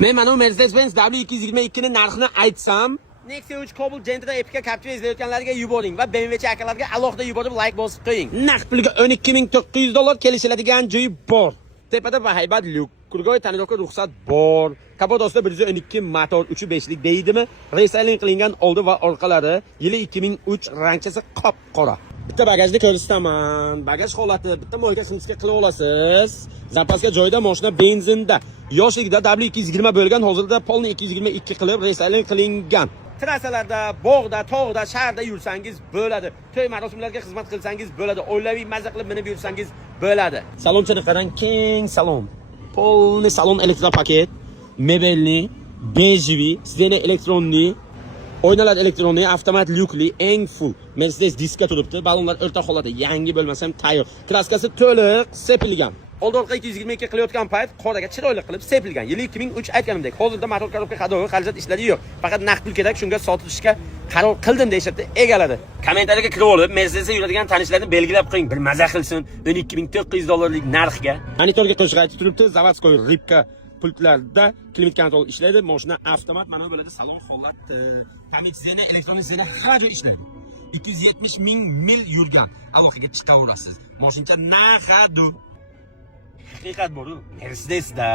Men mana Mercedes-Benz W222 ning narxini aytsam, Nexia 3 Cobalt Gentra Epica Captiva izlayotganlarga yuboring va BMW akalarga alohida yuborib like bosib qo'ying. Naqd pulga $12,900 kelishiladigan joyi bor. Tepada bahaybat lyuk, kurgoy tanirovga ruxsat bor. Kapotosida 112 motor 3.5lik deydimi? Restyling qilingan oldi va orqalari yili 2003 rangchasi qop-qora. Bitta bagajni ko'rsataman. Bagaj holati bitta moyka himsga qila olasiz. Zapaska joyida mashina benzinda. Yoshligida W220 bo'lgan, hozirda polni 222 qilib restyling qilingan. Trassalarda, bog'da, tog'da, shaharda yursangiz bo'ladi. To'y marosimlarga xizmat qilsangiz bo'ladi. Oilaviy mazza qilib minib yursangiz bo'ladi. Salonchani qarang, keng salon. Polni salon elektropaket, mebelli, bejli, sidena elektronli, oynalar elektronli, avtomat lyukli, eng full. Mercedes diska turibdi. Balonlar o'rta holatda, yangi bo'lmasa ham tayyor. Kraskasi to'liq sepilgan. Old orqa 222 qilayotgan payt qoraga chiroyli qilib sepilgan. Yili 2003 aytganimdek. Hozirda motor korobka hadovi xarajat ishlari yo'q. Faqat naqd pul kerak, shunga sotishga qaror qildim deyapti, egaladi. Kommentariyaga kirib olib, Mercedesda yuradigan tanishlarni belgilab qo'ying, bir maza qilsin. $12,900 narxga. Monitorga qo'shiq aytib turibdi, zavodskoy ribka pultlarda klimat kontrol ishlaydi. Mashina avtomat, mana bu bo'ladi salon holati. Tamizlana, elektronik zena har joy ishlaydi. 270,000 mil yurgan. Aloqaga chiqaverasiz. Mashincha naqadu. Haqiqat bor-ku, Mercedes-da.